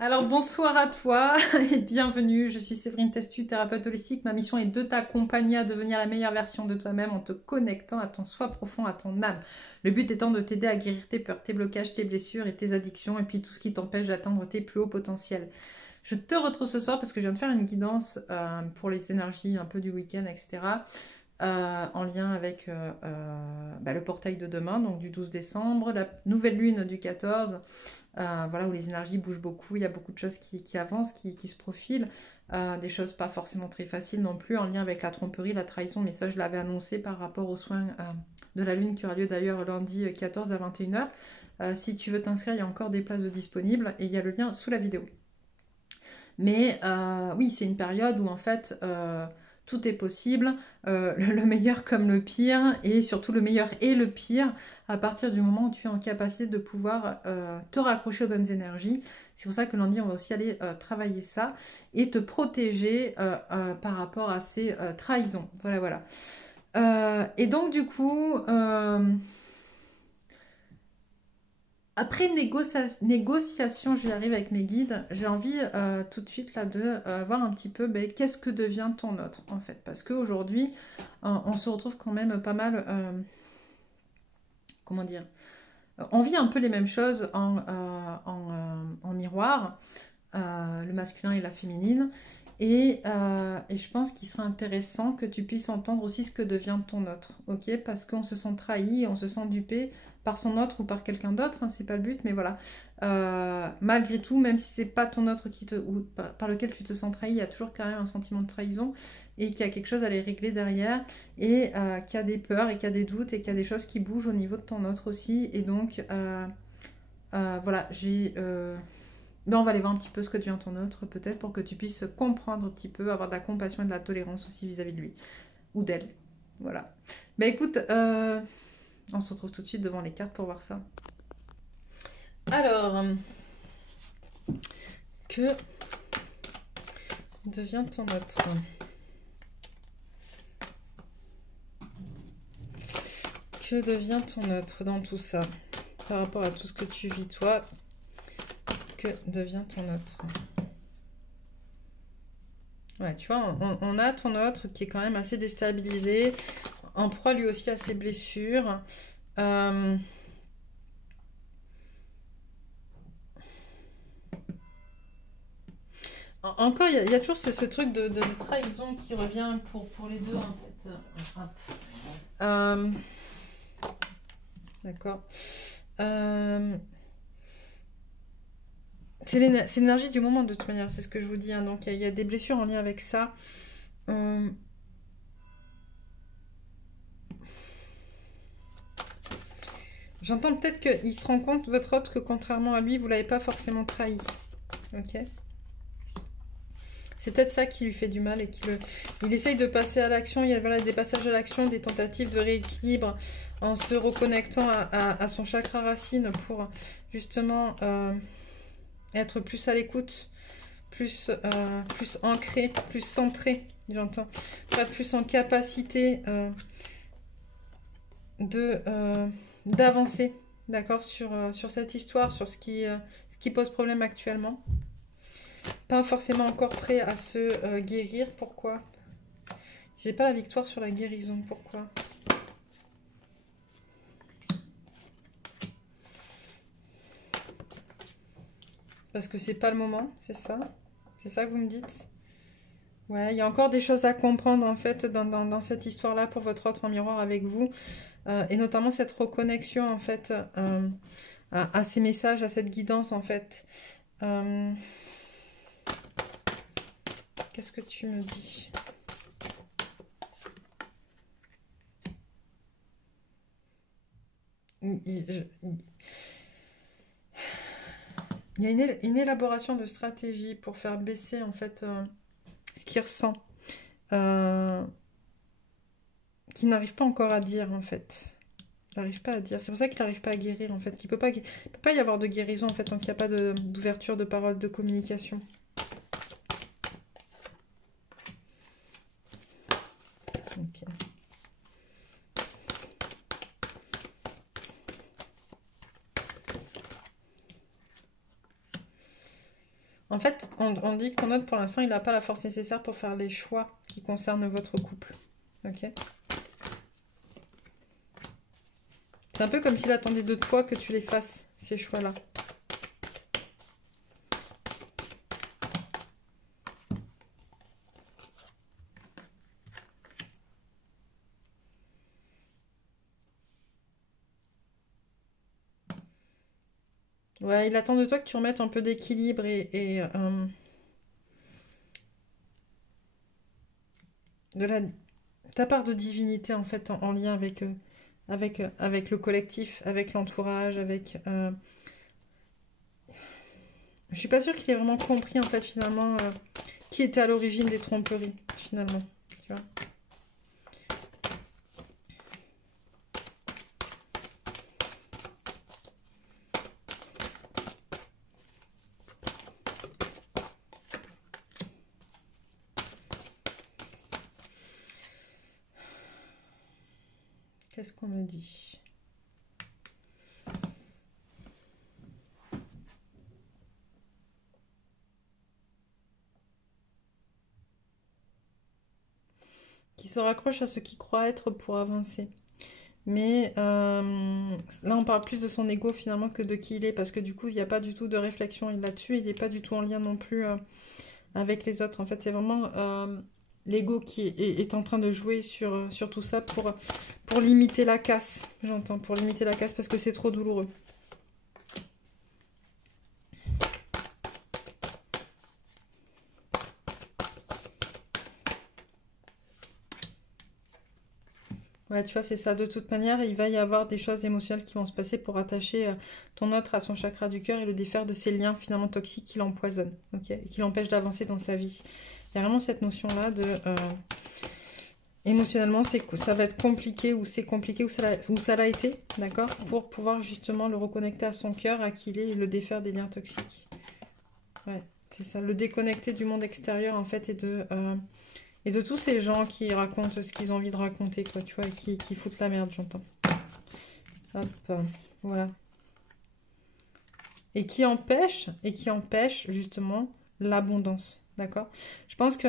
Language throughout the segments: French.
Alors bonsoir à toi et bienvenue, je suis Séverine Testu, thérapeute holistique. Ma mission est de t'accompagner à devenir la meilleure version de toi-même en te connectant à ton soi profond, à ton âme. Le but étant de t'aider à guérir tes peurs, tes blocages, tes blessures et tes addictions et puis tout ce qui t'empêche d'atteindre tes plus hauts potentiels. Je te retrouve ce soir parce que je viens de faire une guidance pour les énergies un peu du week-end, etc. En lien avec le portail de demain, donc du 12 décembre, la nouvelle lune du 14. Voilà, où les énergies bougent beaucoup, il y a beaucoup de choses qui avancent, qui se profilent, des choses pas forcément très faciles non plus, en lien avec la tromperie, la trahison, mais ça je l'avais annoncé par rapport aux soins de la lune qui aura lieu d'ailleurs lundi 14 à 21h. Si tu veux t'inscrire, il y a encore des places disponibles et il y a le lien sous la vidéo. Mais oui, c'est une période où en fait tout est possible, le meilleur comme le pire, et surtout le meilleur et le pire, à partir du moment où tu es en capacité de pouvoir te raccrocher aux bonnes énergies. C'est pour ça que lundi, on va aussi aller travailler ça et te protéger par rapport à ces trahisons. Voilà, voilà. Et donc, du coup, après négociation, j'y arrive avec mes guides, j'ai envie tout de suite là de voir un petit peu qu'est-ce que devient ton autre en fait. Parce qu'aujourd'hui, on se retrouve quand même pas mal, comment dire, on vit un peu les mêmes choses en miroir, le masculin et la féminine. Et je pense qu'il serait intéressant que tu puisses entendre aussi ce que devient ton autre, ok? Parce qu'on se sent trahi, on se sent dupé par son autre ou par quelqu'un d'autre, hein, c'est pas le but, mais voilà. Malgré tout, même si c'est pas ton autre par lequel tu te sens trahi, il y a toujours quand même un sentiment de trahison et qu'il y a quelque chose à les régler derrière et qu'il y a des peurs et qu'il y a des doutes et qu'il y a des choses qui bougent au niveau de ton autre aussi. Et donc, voilà, on va aller voir un petit peu ce que devient ton autre, peut-être pour que tu puisses comprendre un petit peu, avoir de la compassion et de la tolérance aussi vis-à-vis de lui ou d'elle. Voilà. Écoute, on se retrouve tout de suite devant les cartes pour voir ça. Alors, que devient ton autre? Que devient ton autre dans tout ça? Par rapport à tout ce que tu vis toi, que devient ton autre? Ouais, tu vois, on a ton autre qui est quand même assez déstabilisé, en proie lui aussi à ses blessures. Encore, il y a toujours ce truc de trahison qui revient pour les deux, en fait. D'accord. C'est l'énergie du moment, de toute manière, c'est ce que je vous dis. Hein. Donc, il y a des blessures en lien avec ça. J'entends peut-être qu'il se rend compte, votre autre, que contrairement à lui, vous ne l'avez pas forcément trahi. Ok. C'est peut-être ça qui lui fait du mal et il essaye de passer à l'action. Il y a voilà, des passages à l'action, des tentatives de rééquilibre en se reconnectant à son chakra racine pour justement être plus à l'écoute, plus ancré, plus centré, j'entends. Pour être plus en capacité d'avancer, d'accord, sur cette histoire, sur ce qui pose problème actuellement. Pas forcément encore prêt à se guérir. Pourquoi? J'ai pas la victoire sur la guérison. Pourquoi? Parce que c'est pas le moment, c'est ça? C'est ça que vous me dites? Ouais, il y a encore des choses à comprendre en fait dans cette histoire-là pour votre autre en miroir avec vous. Et notamment cette reconnexion en fait à ces messages, à cette guidance en fait. Qu'est-ce que tu me dis? Il y a une élaboration de stratégie pour faire baisser en fait ce qu'il ressent, qu'il n'arrive pas encore à dire en fait. Il n'arrive pas à dire. C'est pour ça qu'il n'arrive pas à guérir en fait. Il peut pas y avoir de guérison en fait tant qu'il n'y a pas d'ouverture de parole, de communication. Ok. En fait, on dit que ton autre, pour l'instant, il n'a pas la force nécessaire pour faire les choix qui concernent votre couple. Ok? C'est un peu comme s'il attendait de toi que tu les fasses, ces choix-là. Ouais, il attend de toi que tu remettes un peu d'équilibre et de ta part de divinité en fait en lien avec, avec le collectif, avec l'entourage, avec... Je suis pas sûre qu'il ait vraiment compris en fait finalement qui était à l'origine des tromperies finalement, tu vois. Qu'est-ce qu'on me dit? Qui se raccroche à ce qu'il croit être pour avancer. Mais là, on parle plus de son ego finalement que de qui il est, parce que du coup, il n'y a pas du tout de réflexion là-dessus. Il n'est pas du tout en lien non plus avec les autres. En fait, c'est vraiment l'ego qui est en train de jouer sur tout ça pour limiter la casse. J'entends, pour limiter la casse parce que c'est trop douloureux. Ouais, tu vois, c'est ça. De toute manière, il va y avoir des choses émotionnelles qui vont se passer pour attacher ton autre à son chakra du cœur et le défaire de ces liens finalement toxiques qui l'empoisonnent, ok, et qui l'empêchent d'avancer dans sa vie. Il y a vraiment cette notion-là de... émotionnellement, ça va être compliqué ou c'est compliqué ou ça l'a été, d'accord, pour pouvoir justement le reconnecter à son cœur, à qui il est et le défaire des liens toxiques. Ouais, c'est ça. Le déconnecter du monde extérieur en fait et de tous ces gens qui racontent ce qu'ils ont envie de raconter, quoi, tu vois, et qui foutent la merde, j'entends. Hop, voilà. Et qui empêche justement l'abondance, d'accord? Je pense que...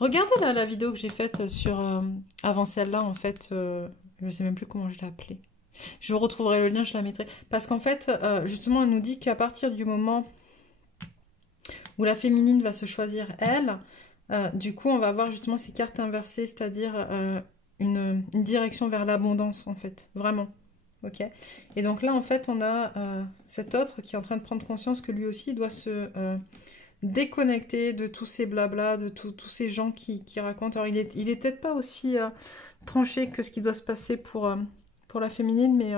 regardez la vidéo que j'ai faite sur... avant celle-là, en fait, je ne sais même plus comment je l'ai appelée. Je retrouverai le lien, je la mettrai. Parce qu'en fait, justement, elle nous dit qu'à partir du moment où la féminine va se choisir elle, du coup, on va avoir justement ces cartes inversées, c'est-à-dire une direction vers l'abondance, en fait, vraiment. Ok. Et donc là, en fait, on a cet autre qui est en train de prendre conscience que lui aussi doit se déconnecter de tous ces blablas, de tous ces gens qui racontent. Alors, il est peut-être pas aussi tranché que ce qui doit se passer pour la féminine, mais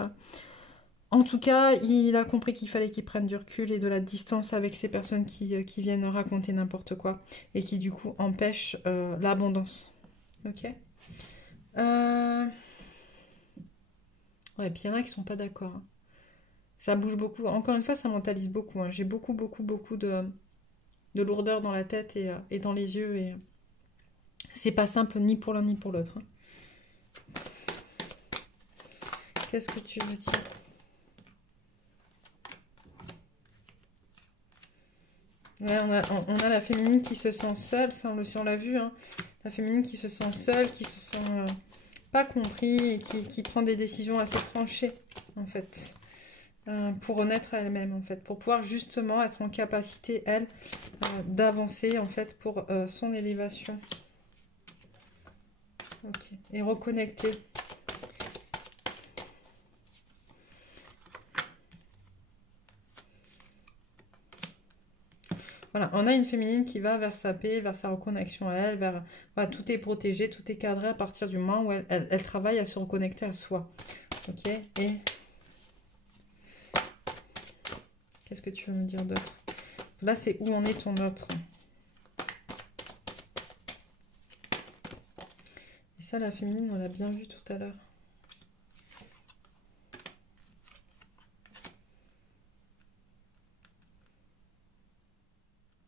en tout cas, il a compris qu'il fallait qu'il prenne du recul et de la distance avec ces personnes qui viennent raconter n'importe quoi et qui, du coup, empêchent l'abondance. Ok. Ouais, puis il y en a qui sont pas d'accord, hein. Ça bouge beaucoup. Encore une fois, ça mentalise beaucoup, hein. J'ai beaucoup de lourdeur dans la tête et dans les yeux. Et c'est pas simple ni pour l'un ni pour l'autre, hein. Qu'est-ce que tu veux dire? Ouais, on a la féminine qui se sent seule, ça on l'a vu, hein. La féminine qui se sent seule, qui se sent pas compris et qui prend des décisions assez tranchées, en fait. Pour renaître à elle-même, en fait, pour pouvoir justement être en capacité, elle, d'avancer, en fait, pour son élévation. Ok. Et reconnecter. Voilà, on a une féminine qui va vers sa paix, vers sa reconnexion à elle, vers... Voilà, tout est protégé, tout est cadré à partir du moment où elle travaille à se reconnecter à soi. Ok. Et... qu'est-ce que tu veux me dire d'autre? Là, c'est où en est ton autre. Et ça, la féminine, on l'a bien vu tout à l'heure.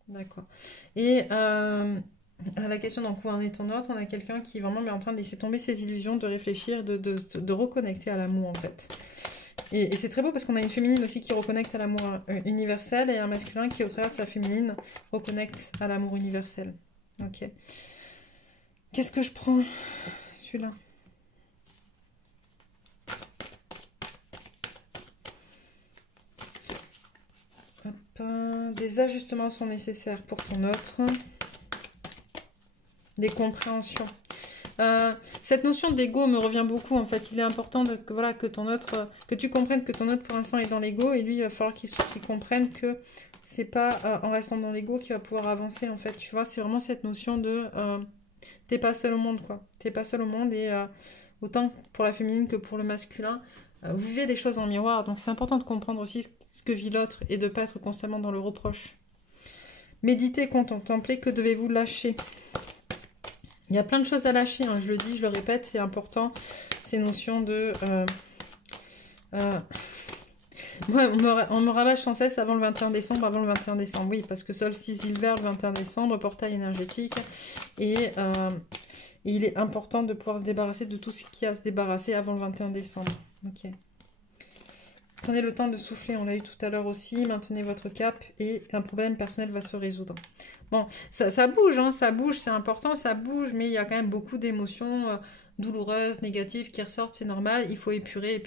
D'accord. Et à la question donc où en est ton autre, on a quelqu'un qui vraiment est en train de laisser tomber ses illusions, de réfléchir, de reconnecter à l'amour en fait. Et c'est très beau parce qu'on a une féminine aussi qui reconnecte à l'amour universel et un masculin qui, au travers de sa féminine, reconnecte à l'amour universel. Ok. Qu'est-ce que je prends? Celui-là. Des ajustements sont nécessaires pour ton autre. Des compréhensions. Cette notion d'ego me revient beaucoup en fait. Il est important voilà, que tu comprennes que ton autre pour l'instant est dans l'ego et lui il va falloir qu'il comprenne que c'est pas en restant dans l'ego qu'il va pouvoir avancer en fait. Tu vois, c'est vraiment cette notion de t'es pas seul au monde quoi. T'es pas seul au monde et autant pour la féminine que pour le masculin, vous vivez les choses en miroir. Donc c'est important de comprendre aussi ce que vit l'autre et de ne pas être constamment dans le reproche. Méditez, contempler, que devez-vous lâcher? Il y a plein de choses à lâcher, hein, je le dis, je le répète, c'est important, ces notions de... Ouais, on me rabâche sans cesse avant le 21 décembre, avant le 21 décembre, oui, parce que solstice d'hiver le 21 décembre, portail énergétique, et il est important de pouvoir se débarrasser de tout ce qui a à se débarrasser avant le 21 décembre. Ok. Prenez le temps de souffler, on l'a eu tout à l'heure aussi, maintenez votre cap et un problème personnel va se résoudre. Bon, ça bouge, hein, ça bouge, c'est important, ça bouge, mais il y a quand même beaucoup d'émotions douloureuses, négatives qui ressortent, c'est normal. Il faut épurer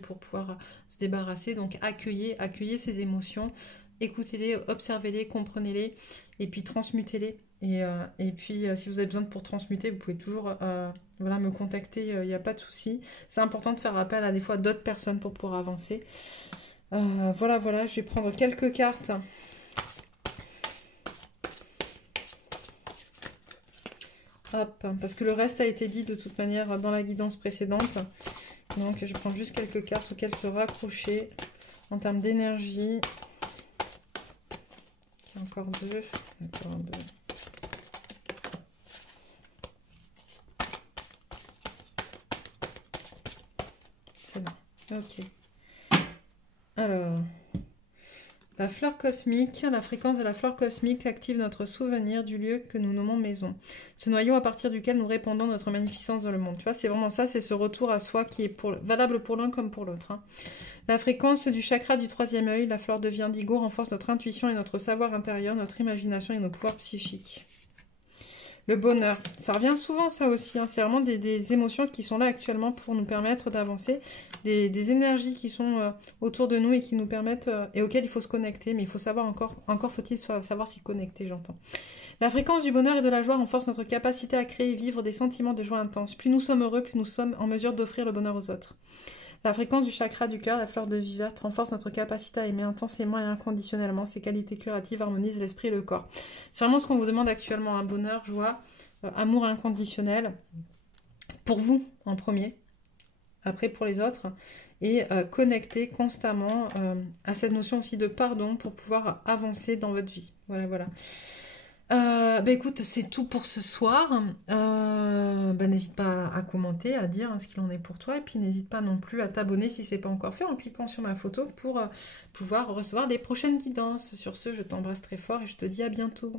pour pouvoir se débarrasser. Donc accueillez ces émotions, écoutez-les, observez-les, comprenez-les et puis transmutez-les. Et puis, si vous avez besoin pour transmuter, vous pouvez toujours voilà, me contacter, il n'y a pas de souci. C'est important de faire appel à des fois d'autres personnes pour pouvoir avancer. Voilà, je vais prendre quelques cartes. Hop, parce que le reste a été dit de toute manière dans la guidance précédente. Donc, je prends juste quelques cartes auxquelles se raccrocher en termes d'énergie. Encore deux. Encore deux. Ok. Alors, la fleur cosmique, la fréquence de la fleur cosmique active notre souvenir du lieu que nous nommons maison. Ce noyau à partir duquel nous répandons notre magnificence dans le monde. Tu vois, c'est vraiment ça, c'est ce retour à soi qui est valable pour l'un comme pour l'autre. Hein. La fréquence du chakra du troisième œil, la fleur de vie indigo, renforce notre intuition et notre savoir intérieur, notre imagination et nos pouvoirs psychiques. Le bonheur, ça revient souvent ça aussi, hein. C'est vraiment des émotions qui sont là actuellement pour nous permettre d'avancer, des énergies qui sont autour de nous et qui nous permettent, et auxquelles il faut se connecter, mais il faut savoir encore faut-il savoir s'y connecter, j'entends. La fréquence du bonheur et de la joie renforce notre capacité à créer et vivre des sentiments de joie intense. Plus nous sommes heureux, plus nous sommes en mesure d'offrir le bonheur aux autres. La fréquence du chakra du cœur, la fleur de vie verte, renforce notre capacité à aimer intensément et inconditionnellement. Ses qualités curatives harmonisent l'esprit et le corps. C'est vraiment ce qu'on vous demande actuellement, un bonheur, joie, amour inconditionnel. Pour vous, en premier, après pour les autres. Et connecter constamment à cette notion aussi de pardon pour pouvoir avancer dans votre vie. Voilà. Écoute, c'est tout pour ce soir. N'hésite pas à commenter, à dire ce qu'il en est pour toi. Et puis n'hésite pas non plus à t'abonner si ce n'est pas encore fait en cliquant sur ma photo pour pouvoir recevoir les prochaines guidances. Sur ce, je t'embrasse très fort et je te dis à bientôt.